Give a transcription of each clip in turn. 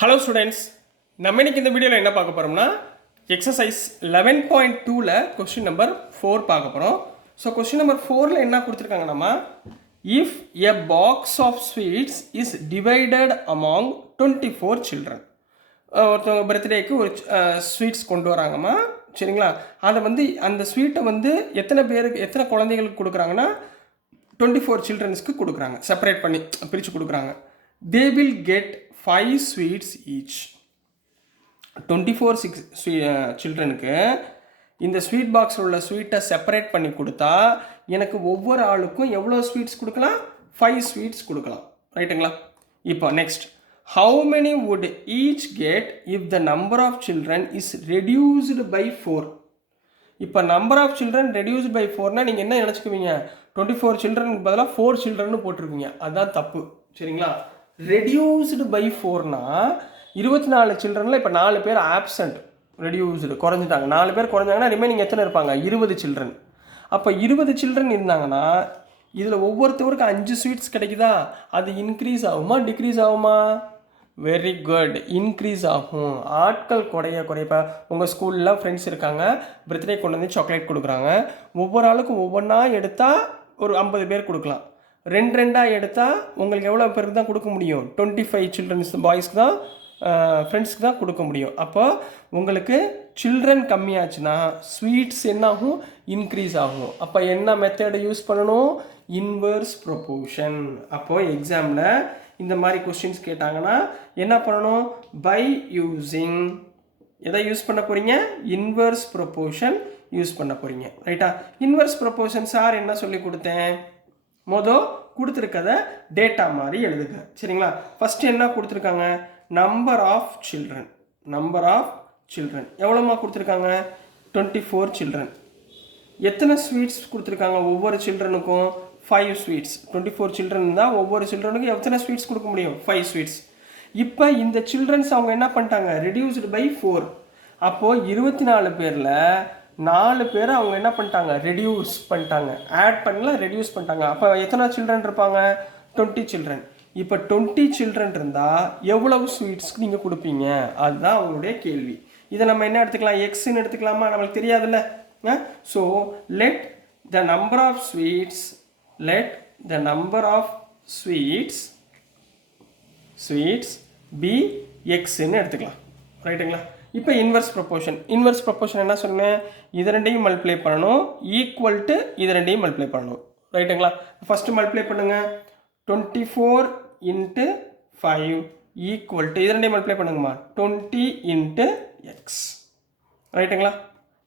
Hello students, நம்ம இன்னைக்கு இந்த வீடியோவில் என்ன பார்க்க போகிறோம்னா எக்ஸசைஸ் 11.2ல் கொஸ்டின் நம்பர் 4 பார்க்க போகிறோம். ஸோ கொஸ்டின் நம்பர் 4ல் என்ன கொடுத்துருக்காங்க, நம்ம if a box of sweets is divided among 24 children. ஒருத்தவங்க பர்த்டேக்கு ஒரு ஸ்வீட்ஸ் கொண்டு வராங்கம்மா, சரிங்களா? அதை அந்த ஸ்வீட்டை எத்தனை பேருக்கு, எத்தனை குழந்தைகளுக்கு கொடுக்குறாங்கன்னா 24 சில்ட்ரன்ஸ்க்கு கொடுக்குறாங்க, செப்பரேட் பண்ணி பிரித்து கொடுக்குறாங்க. They will get 5 sweets each. 24 சில்ட்ரனுக்கு இந்த ஸ்வீட் பாக்ஸில் உள்ள ஸ்வீட்டை செப்பரேட் பண்ணி கொடுத்தா எனக்கு ஒவ்வொரு ஆளுக்கும் எவ்வளோ ஸ்வீட்ஸ் கொடுக்கலாம்? 5 ஸ்வீட்ஸ் கொடுக்கலாம், ரைட்டுங்களா? இப்போ next, how many would each get if the number of children is reduced by 4. இப்போ number of children reduced by 4னா நீங்கள் என்ன நினச்சிக்குவீங்க? 24 சில்ட்ரனுக்கு பதிலாக 4 சில்ட்ரன் போட்டிருக்கீங்க, அதுதான் தப்பு, சரிங்களா? ரெடியூஸ்டு பை 4னா 24 சில்ட்ரனில் இப்போ 4 பேர் ஆப்சண்ட், ரெடியூஸ்டு குறைஞ்சிட்டாங்க, 4 பேர் குறைஞ்சாங்கன்னா ரிமைனிங் எத்தனை இருப்பாங்க? 20 சில்ட்ரன். அப்போ 20 சில்ட்ரன் இருந்தாங்கன்னா இதில் ஒவ்வொருத்தவருக்கும் 5 ஸ்வீட்ஸ் கிடைக்குதா? அது இன்க்ரீஸ் ஆகுமா டிக்ரீஸ் ஆகுமா? வெரி குட், இன்க்ரீஸ் ஆகும். ஆட்கள் குறையப்போ உங்கள் ஸ்கூலில் ஃப்ரெண்ட்ஸ் இருக்காங்க, பர்த்டே கொண்டு வந்து சாக்லேட் கொடுக்குறாங்க, ஒவ்வொரு ஆளுக்கும் ஒவ்வொன்றா எடுத்தால் ஒரு 50 பேர் கொடுக்கலாம். ரெண்டாக எடுத்தால் உங்களுக்கு எவ்வளோ பேருக்கு தான் கொடுக்க முடியும்? 25 சில்ட்ரன்ஸ் பாய்ஸ்க்கு தான், ஃப்ரெண்ட்ஸ்க்கு தான் கொடுக்க முடியும். அப்போ உங்களுக்கு சில்ட்ரன் கம்மியாச்சுன்னா ஸ்வீட்ஸ் என்ன ஆகும்? இன்க்ரீஸ் ஆகும். அப்போ என்ன மெத்தடை யூஸ் பண்ணணும்? Inverse proportion. அப்போது எக்ஸாமில் இந்த மாதிரி கொஸ்டின்ஸ் கேட்டாங்கன்னா என்ன பண்ணணும்? பை யூஸிங் எதை யூஸ் பண்ண போகிறீங்க? இன்வர்ஸ் ப்ரொபோர்ஷன் யூஸ் பண்ண போகிறீங்க, ரைட்டா? இன்வர்ஸ் ப்ரொபோர்ஷன் சார் என்ன சொல்லி கொடுத்தேன்? கொடுத்துருக்கத டேட்டா மாதிரி எழுதுங்க, சரிங்களா? ஃபஸ்ட்டு என்ன கொடுத்துருக்காங்க? நம்பர் ஆஃப் சில்ட்ரன் எவ்வளோமா கொடுத்துருக்காங்க? 24 சில்ட்ரன். எத்தனை ஸ்வீட்ஸ் கொடுத்துருக்காங்க ஒவ்வொரு சில்ட்ரனுக்கும்? 5 ஸ்வீட்ஸ். 24 சில்ட்ரன் தான், ஒவ்வொரு சில்ட்ரனுக்கும் எத்தனை ஸ்வீட்ஸ் கொடுக்க முடியும்? 5 ஸ்வீட்ஸ். இப்போ இந்த சில்ட்ரன்ஸ் அவங்க என்ன பண்ணிட்டாங்க? Reduced by 4. அப்போது 24 பேரில் 4 பேரை அவங்க என்ன பண்ணிட்டாங்க? ரெடியூஸ் பண்ணிட்டாங்க, ஆட் பண்ணல, ரெடியூஸ் பண்ணிட்டாங்க. அப்போ எத்தனை சில்ட்ரன் இருப்பாங்க? 20 சில்ட்ரன். இப்போ 20 சில்ட்ரன் இருந்தால் எவ்வளவு ஸ்வீட்ஸ்க்கு நீங்கள் கொடுப்பீங்க? அதுதான் அவங்களுடைய கேள்வி. இதை நம்ம என்ன எடுத்துக்கலாம்? எக்ஸ்ன்னு எடுத்துக்கலாமா? நம்மளுக்கு தெரியாதுல்ல. So let the number of sweets be எக்ஸ்ன்னு எடுத்துக்கலாம், ரைட்டுங்களா? இப்போ இன்வர்ஸ் ப்ரொபோர்ஷன் என்ன சொன்னேன்? இது ரெண்டையும் மல்டிப்ளை பண்ணணும், ஈக்குவல் டு இது ரெண்டையும் மல்டிப்ளை பண்ணணும், ரைட்டுங்களா? ஃபஸ்ட்டு மல்டிப்ளை பண்ணுங்கள். 24 இன்ட்டு 5 ஈக்குவல் டு இது ரெண்டையும் மல்டிப்ளை பண்ணுங்கம்மா, 20 இன்ட்டு எக்ஸ், ரைட்டுங்களா?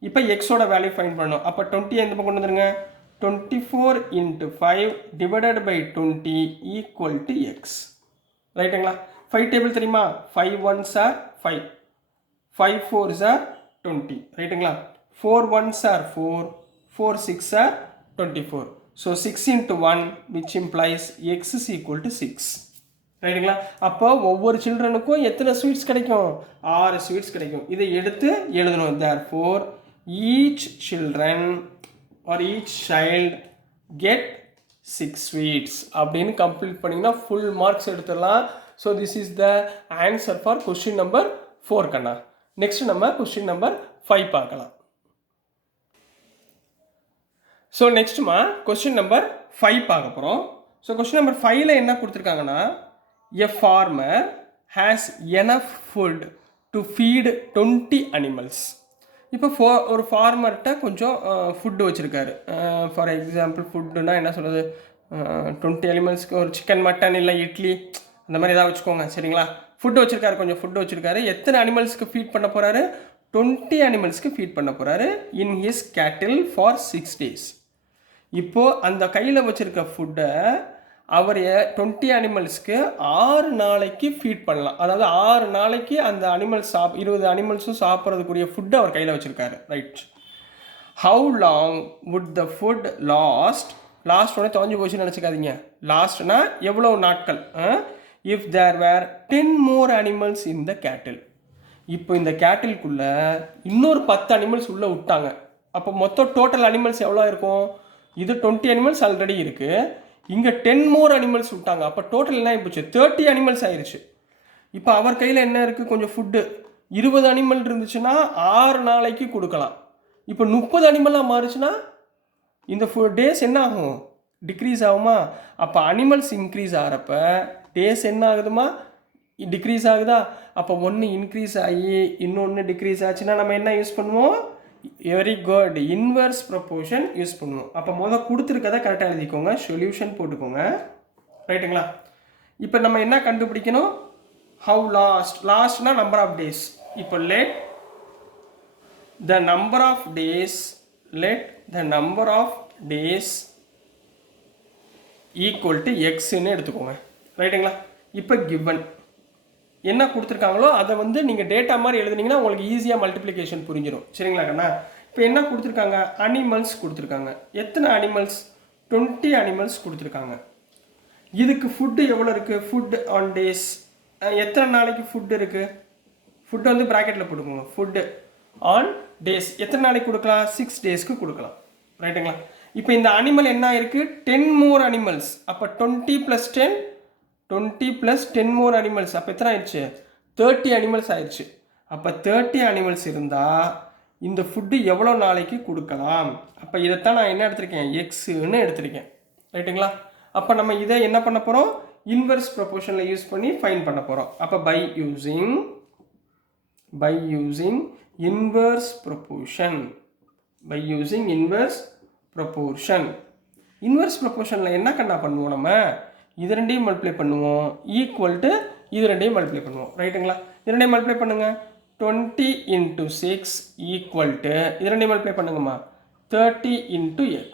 இப்போ எக்ஸோட வேல்யூ ஃபைண்ட் பண்ணணும். அப்போ 20 எந்த பக்கம் கொண்டு வந்துருங்க? 24 into 5 divided by 20 equal to x, ரைட்டுங்களா? 5 டேபிள் தெரியுமா? 5 1s are 5, 5 4s are 20, ரைட்டுங்களா? 4 1s are 4, 4 6 are 24. So 6 into 1 which implies x is equal to 6, ரைட்டுங்களா? அப்போ ஒவ்வொரு சில்ட்ரனுக்கும் எத்தனை ஸ்வீட்ஸ் கிடைக்கும்? 6 ஸ்வீட்ஸ் கிடைக்கும். இதை எடுத்து எழுதணும். therefore each child get 6 sweets அப்படின்னு கம்ப்ளீட் பண்ணிங்கன்னா ஃபுல் மார்க்ஸ் எடுத்துடலாம். So this is the answer for question number 4 கண்ணா. நெக்ஸ்ட் நம்ம கொஸ்டின் நம்பர் 5 பார்க்கலாம். ஸோ நெக்ஸ்ட்மா கொஸ்டின் நம்பர் 5 பார்க்க போகிறோம். ஸோ கொஸ்டின் நம்பர் 5ல் என்ன கொடுத்துருக்காங்கன்னா, a farmer has enough food to feed 20 animals. இப்போ ஒரு ஃபார்மர்கிட்ட கொஞ்சம் ஃபுட்டு வச்சுருக்காரு. ஃபார் எக்ஸாம்பிள் ஃபுட்டுன்னா என்ன சொல்கிறது, 20 அனிமல்ஸ்க்கு ஒரு சிக்கன், மட்டன், இல்லை இட்லி, அந்த மாதிரி ஏதாவது வச்சுக்கோங்க, சரிங்களா? ஃபுட்டு வச்சுருக்காரு, கொஞ்சம் ஃபுட்டு வச்சுருக்காரு. எத்தனை அனிமல்ஸ்க்கு ஃபீட் பண்ண போகிறாரு? 20 அனிமல்ஸ்க்கு ஃபீட் பண்ண போகிறாரு இன் ஹிஸ் கேட்டில் ஃபார் 6 days. இப்போது அந்த கையில் வச்சுருக்க ஃபுட்டை அவர் 20 அனிமல்ஸ்க்கு 6 நாளைக்கு ஃபீட் பண்ணலாம். அதாவது 6 நாளைக்கு அந்த அனிமல்ஸ் 20 அனிமல்ஸும் சாப்பிட்றதுக்குரிய ஃபுட்டு அவர் கையில் வச்சுருக்காரு, right? How long would the food last உடனே தொலைஞ்சு போச்சுன்னு நினச்சிக்காதீங்க. லாஸ்ட்னா எவ்வளோ நாட்கள்? If there were 10 more animals in the cattle. இப்போ இந்த கேட்டில்குள்ளே இன்னொரு 10 அனிமல்ஸ் உள்ளே விட்டாங்க. அப்போ மொத்தம் டோட்டல் அனிமல்ஸ் எவ்வளோ இருக்கும்? இது 20 அனிமல்ஸ் ஆல்ரெடி இருக்குது, இங்கே 10 more அனிமல்ஸ் விட்டாங்க. அப்போ டோட்டல் என்ன ஆகிப்போச்சு? 30 அனிமல்ஸ் ஆயிடுச்சு. இப்போ அவர் கையில் என்ன இருக்குது, கொஞ்சம் ஃபுட்டு 20 அனிமல் இருந்துச்சுன்னா 6 நாளைக்கு கொடுக்கலாம். இப்போ 30 அனிமலாக மாறுச்சுன்னா இந்த டேஸ் என்ன ஆகும், டிக்ரீஸ் ஆகுமா? அப்போ அனிமல்ஸ் இன்க்ரீஸ் ஆகிறப்ப டேஸ் என்ன ஆகுதுமா, டிக்ரீஸ் ஆகுதா? அப்போ ஒன்று இன்க்ரீஸ் ஆகி இன்னொன்று டிக்ரீஸ் ஆச்சுன்னா நம்ம என்ன யூஸ் பண்ணுவோம், very good, inverse proportion use பண்ணுவோம். அப்போ முதல் கொடுத்துருக்கதை கரெக்டாக எழுதிக்கோங்க, சொல்யூஷன் போட்டுக்கோங்க, ரைட்டுங்களா? இப்போ நம்ம என்ன கண்டுபிடிக்கணும், ஹவு லாஸ்ட்னா நம்பர் ஆஃப் டேஸ். இப்போ let the number of days equal to xன்னு எடுத்துக்கோங்க, ரைட்டுங்களா? இப்போ கிவன் என்ன கொடுத்துருக்காங்களோ அதை வந்து நீங்கள் டேட்டா மாதிரி எழுதுனீங்கன்னா உங்களுக்கு ஈஸியாக மல்டிப்ளிகேஷன் புரிஞ்சிடும், சரிங்களா கண்ணா? இப்போ என்ன கொடுத்துருக்காங்க, அனிமல்ஸ் கொடுத்துருக்காங்க. எத்தனை அனிமல்ஸ், 20 அனிமல்ஸ் கொடுத்துருக்காங்க. இதுக்கு ஃபுட்டு எவ்வளோ இருக்குது, ஃபுட் ஆன் டேஸ், எத்தனை நாளைக்கு ஃபுட்டு இருக்குது, ஃபுட்டு வந்து ப்ராக்கெட்டில் போட்டுக்கோங்க, ஃபுட்டு ஆன் டேஸ் எத்தனை நாளைக்கு கொடுக்கலாம், 6 டேஸ்க்கு கொடுக்கலாம், ரைட்டுங்களா? இப்போ இந்த அனிமல் என்ன இருக்குது, 10 மோர் அனிமல்ஸ். அப்போ 20 + 10 20 + 10 மோர் அனிமல்ஸ். அப்போ எத்தனை ஆயிடுச்சு, 30 அனிமல்ஸ் ஆயிடுச்சு. அப்போ 30 அனிமல்ஸ் இருந்தால் இந்த ஃபுட்டு எவ்வளோ நாளைக்கு கொடுக்கலாம். அப்போ இதைத்தான் நான் என்ன எடுத்திருக்கேன், எக்ஸுன்னு எடுத்திருக்கேன், ரைட்டுங்களா? அப்போ நம்ம இதை என்ன பண்ண போகிறோம், இன்வெர்ஸ் ப்ரொபோர்ஷனில் யூஸ் பண்ணி ஃபைன் பண்ண போகிறோம். அப்போ by using inverse proportion, inverse ப்ரொபோர்ஷனில் என்ன கண்ணா பண்ணுவோம், நம்ம இது ரெண்டையும் மல்டிப்ளை பண்ணுவோம், ஈக்குவல் டு இது ரெண்டையும் மல்டிப்ளை பண்ணுவோம், ரைட்டுங்களா? இது ரெண்டையும் மல்டிப்ளை பண்ணுங்க, 20 × 6 ஈக்குவல் டு இது ரெண்டையும் மல்டிப்ளை பண்ணுங்கம்மா 30 × x.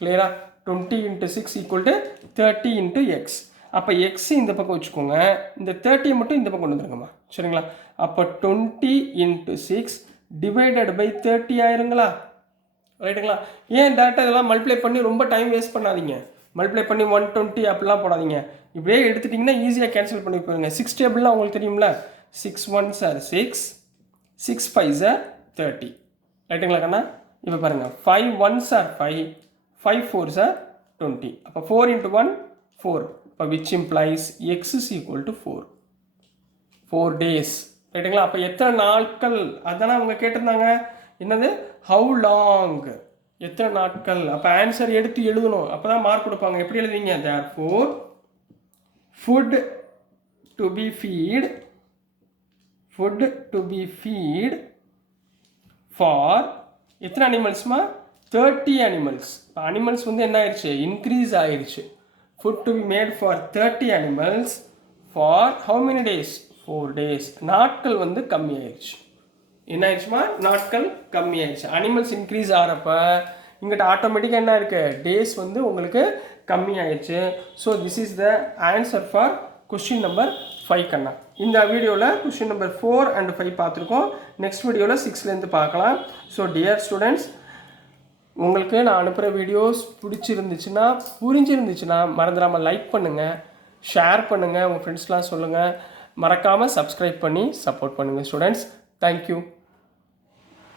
கிளியரா? 20 × 6 ஈக்குவல் டு 30 × x. அப்போ எக்ஸ் இந்த பக்கம் வச்சுக்கோங்க, இந்த 30 மட்டும் இந்த பக்கம் கொண்டு வந்துருங்கம்மா, சரிங்களா? அப்போ 20 × 6 டிவைடட் பை 30 ஆயிருங்களா, ரைட்டுங்களா? ஏன் டேட்டா இதெல்லாம் மல்டிப்ளை பண்ணி ரொம்ப டைம் வேஸ்ட் பண்ணாதீங்க, மல்டிப்ளை பண்ணி 120 அப்படிலாம் போடாதீங்க, இப்படியே எடுத்துட்டிங்கன்னா ஈஸியாக கேன்சல் பண்ணி போயிருங்க. 6 டேபிள்லாம் உங்களுக்கு தெரியும்ல, 6 1s are 6, 6 5s are 30, ரைட்டுங்களா கண்ணா? இப்போ பாருங்கள், 5 1s are 5, 5 4s are 20. அப்போ 4 × 1 4, இப்போ which implies x is equal to 4 days, ரைட்டுங்களா? அப்போ எத்தனை நாட்கள், அதானே அவங்க கேட்டிருந்தாங்க, என்னது ஹவு லாங், எத்தனை நாட்கள். அப்போ ஆன்சர் எடுத்து எழுதணும், அப்போ தான் மார்க் கொடுப்பாங்க. எப்படி எழுதுவீங்க, therefore food to be feed for எத்தனை அனிமல்ஸ்மா, 30 அனிமல்ஸ். அனிமல்ஸ் வந்து என்ன ஆயிடுச்சு, இன்க்ரீஸ் ஆயிடுச்சு. Food to be made for 30 animals for how many days, 4 days. நாட்கள் வந்து கம்மி ஆயிடுச்சு. என்ன ஆயிடுச்சுமா, நாட்கள் கம்மி ஆயிடுச்சு. அனிமல்ஸ் இன்க்ரீஸ் ஆகிறப்ப இங்கிட்ட ஆட்டோமேட்டிக்காக என்ன இருக்குது, டேஸ் வந்து உங்களுக்கு கம்மி ஆயிடுச்சு. So this is the answer for question number 5 கண்ணா. இந்த வீடியோவில் கொஸ்டின் நம்பர் 4 and 5 பார்த்துருக்கோம். நெக்ஸ்ட் வீடியோவில் 6லேருந்து பார்க்கலாம். ஸோ டியர் ஸ்டூடெண்ட்ஸ், உங்களுக்கு நான் அனுப்புகிற வீடியோஸ் பிடிச்சிருந்துச்சுன்னா, புரிஞ்சிருந்துச்சுன்னா மறந்துடாமல் லைக் பண்ணுங்கள், ஷேர் பண்ணுங்கள், உங்கள் ஃப்ரெண்ட்ஸ்லாம் சொல்லுங்கள், மறக்காமல் சப்ஸ்கிரைப் பண்ணி சப்போர்ட் பண்ணுங்கள் ஸ்டூடெண்ட்ஸ். தேங்க்யூ.